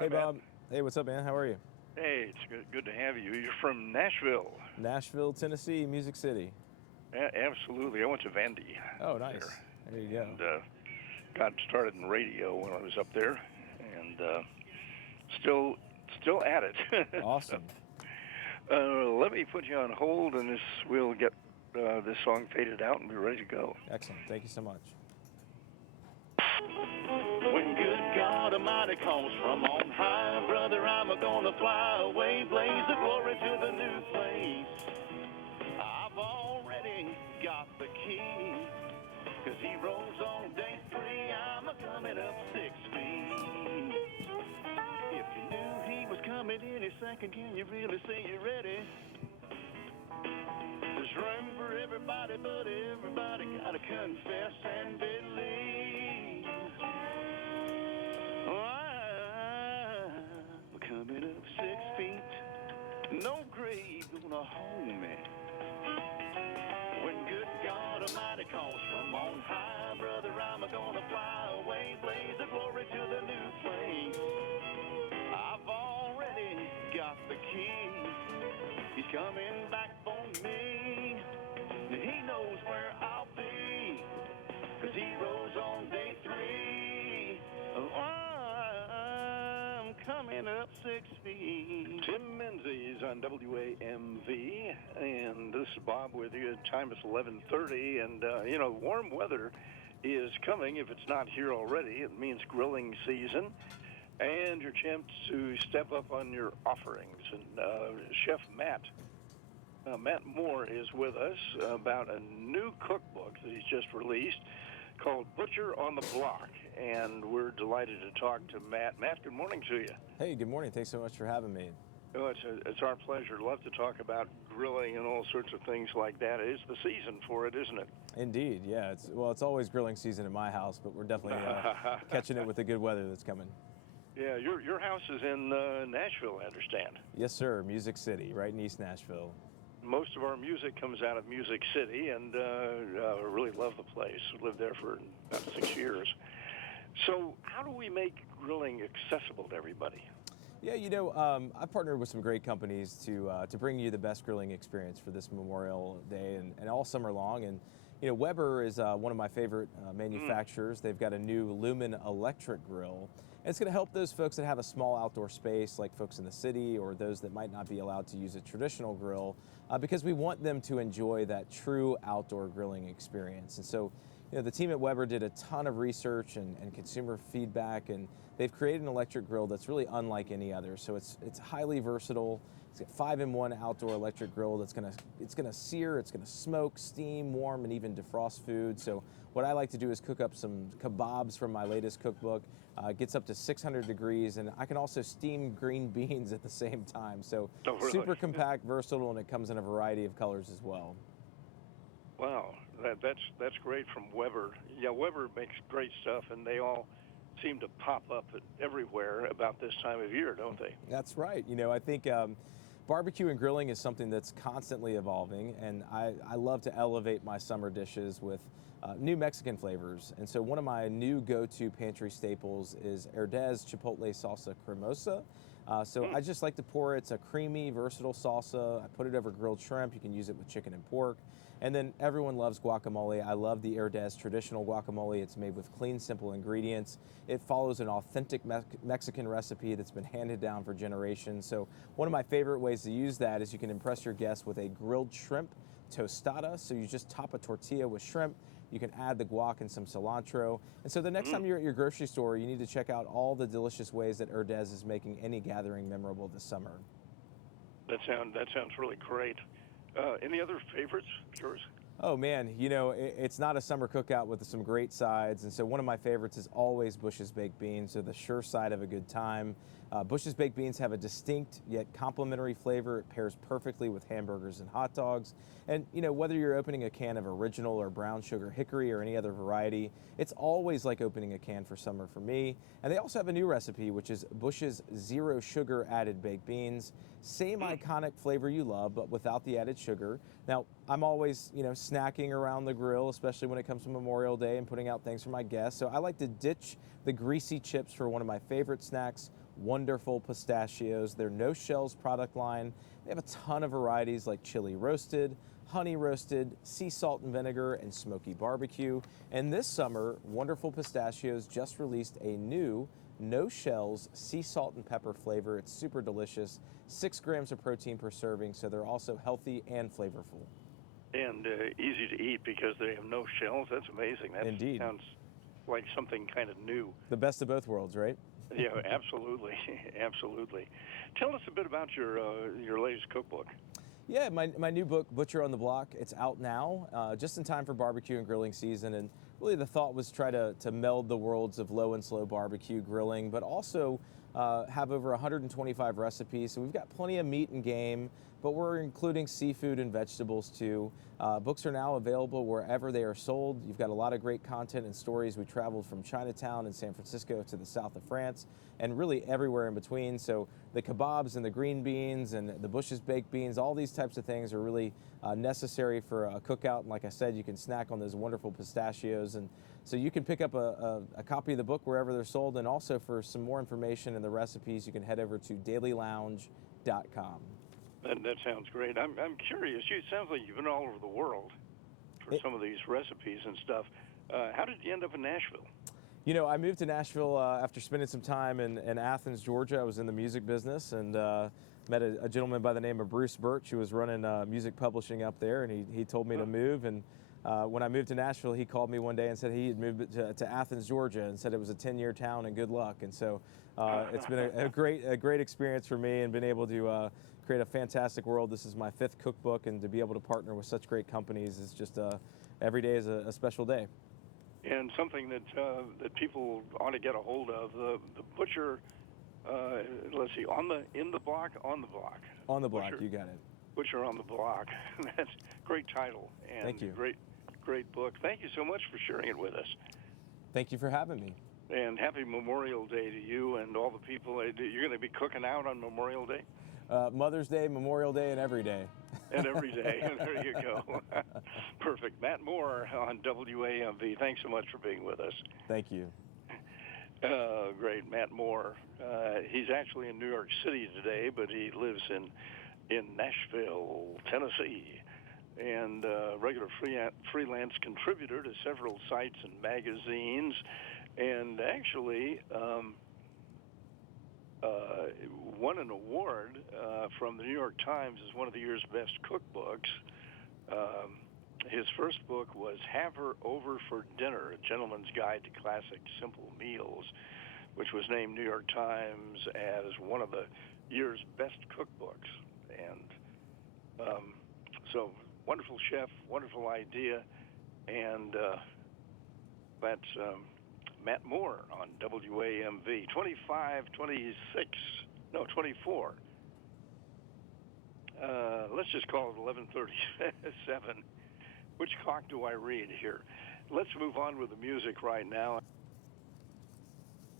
Hi, Hey, Matt. Bob. Hey, what's up, man? How are you? Hey, it's good to have you. You're from Nashville. Nashville, Tennessee, Music City. Absolutely. I went to Vandy Oh, up there nice. There you go. and got started in radio when I was up there, and still still at it. So, Awesome. let me put you on hold, and we'll get this song faded out and be ready to go. Excellent. Thank you so much. When good God Almighty calls from on high, brother, I'm gonna fly away, blaze the glory to the new place. I've already got the key, 'cause he rose on day 3, I'm coming up 6 feet. If you knew he was coming any second, can you really say you're ready? There's room for everybody, but everybody gotta confess and believe. I'm coming up 6 feet, no grave gonna hold me. When good God Almighty calls from on high, brother, I'm gonna fly away, blaze the glory to the new place. I've already got the key, he's coming back for me. He knows where I'll be, 'cause he rose on day 3. I'm coming up 6 feet. Tim Menzies on WAMV, and this is Bob with you. Time is 11:30, and warm weather is coming. If it's not here already, it means grilling season, and your chance to step up on your offerings. And Chef Matt Moore is with us about a new cookbook that he's just released called Butcher on the Block, and we're delighted to talk to Matt. Matt, good morning to you. Hey, good morning. Thanks so much for having me. Oh, it's our pleasure. Love to talk about grilling and all sorts of things like that. It's the season for it, isn't it? Indeed, yeah. It's always grilling season in my house, but we're definitely catching it with the good weather that's coming. Yeah, your house is in Nashville, I understand. Yes, sir. Music City, right in East Nashville. Most of our music comes out of Music City, and I really love the place. Lived there for about 6 years. So how do we make grilling accessible to everybody? Yeah, I've partnered with some great companies to bring you the best grilling experience for this Memorial Day and all summer long. And Weber is one of my favorite manufacturers. They've got a new Lumen electric grill. And it's going to help those folks that have a small outdoor space, like folks in the city or those that might not be allowed to use a traditional grill, because we want them to enjoy that true outdoor grilling experience. And so, the team at Weber did a ton of research and consumer feedback, and they've created an electric grill that's really unlike any other. So it's highly versatile. It's got 5-in-1 outdoor electric grill that's gonna sear, it's gonna smoke, steam, warm, and even defrost food. So what I like to do is cook up some kebabs from my latest cookbook. Gets up to 600 degrees, and I can also steam green beans at the same time. So Really? super compact, versatile, and it comes in a variety of colors as well. Wow, that's great from Weber. Yeah, Weber makes great stuff, and they all seem to pop up everywhere about this time of year, don't they? That's right. I think barbecue and grilling is something that's constantly evolving, and I love to elevate my summer dishes with new Mexican flavors. And so one of my new go-to pantry staples is Herdez Chipotle Salsa Cremosa. I just like to pour it. It's a creamy, versatile salsa. I put it over grilled shrimp. You can use it with chicken and pork. And then everyone loves guacamole. I love the Herdez traditional guacamole. It's made with clean, simple ingredients. It follows an authentic Mexican recipe that's been handed down for generations. So one of my favorite ways to use that is you can impress your guests with a grilled shrimp tostada. So you just top a tortilla with shrimp. You can add the guac and some cilantro. And so the next time you're at your grocery store, you need to check out all the delicious ways that Herdez is making any gathering memorable this summer. That sounds really great. Any other favorites of yours? Oh man, it's not a summer cookout with some great sides, and so one of my favorites is always Bush's Baked Beans. So the sure side of a good time. Bush's Baked Beans have a distinct yet complementary flavor. It pairs perfectly with hamburgers and hot dogs. And whether you're opening a can of original or brown sugar hickory or any other variety, it's always like opening a can for summer for me. And they also have a new recipe, which is Bush's Zero Sugar Added Baked Beans. Same iconic flavor you love, but without the added sugar. Now, I'm always, snacking around the grill, especially when it comes to Memorial Day and putting out things for my guests. So I like to ditch the greasy chips for one of my favorite snacks, Wonderful Pistachios, their no shells product line. They have a ton of varieties like chili roasted, honey roasted, sea salt and vinegar, and smoky barbecue. And this summer, Wonderful Pistachios just released a new no shells sea salt and pepper flavor. It's super delicious, 6 grams of protein per serving, so they're also healthy and flavorful. And easy to eat because they have no shells. That's amazing. That Indeed. Sounds like something kind of new. The best of both worlds, right? Yeah, absolutely, absolutely. Tell us a bit about your latest cookbook. Yeah, my new book, Butcher on the Block, it's out now, just in time for barbecue and grilling season. And really the thought was try to meld the worlds of low and slow barbecue grilling, but also have over 125 recipes. So we've got plenty of meat and game, but we're including seafood and vegetables too. Books are now available wherever they are sold. You've got a lot of great content and stories. We traveled from Chinatown and San Francisco to the south of France and really everywhere in between. So the kebabs and the green beans and the Bush's baked beans, all these types of things are really necessary for a cookout. And like I said, you can snack on those wonderful pistachios. And so you can pick up a copy of the book wherever they're sold. And also for some more information and the recipes, you can head over to dailylounge.com. That sounds great. I'm curious. It sounds like you've been all over the world for some of these recipes and stuff. How did you end up in Nashville? You know, I moved to Nashville after spending some time in Athens, Georgia. I was in the music business and met a gentleman by the name of Bruce Birch who was running music publishing up there, and he told me to move. And when I moved to Nashville, he called me one day and said he had moved to Athens, Georgia, and said it was a 10-year town and good luck. And so it's been a great experience for me and been able to create a fantastic world. This is my 5th cookbook, and to be able to partner with such great companies is just every day is a special day. And something that people ought to get a hold of, the Butcher. Let's see, on the block. On the block, Butcher, you got it. Butcher on the Block. That's a great title and Thank you. Great book. Thank you so much for sharing it with us. Thank you for having me. And happy Memorial Day to you and all the people. You're going to be cooking out on Memorial Day? Mother's Day, Memorial Day, and every day. And every day. There you go. Perfect. Matt Moore on WAMV. Thanks so much for being with us. Thank you. Great. Matt Moore. He's actually in New York City today, but he lives in Nashville, Tennessee, and regular freelance contributor to several sites and magazines, and actually won an award from the New York Times as one of the year's best cookbooks. His first book was Have Her Over for Dinner, A Gentleman's Guide to Classic Simple Meals, which was named New York Times as one of the year's best cookbooks. And so wonderful chef, wonderful idea, and that's Matt Moore on WAMV. 24. Let's just call it 11:37. Which clock do I read here? Let's move on with the music right now.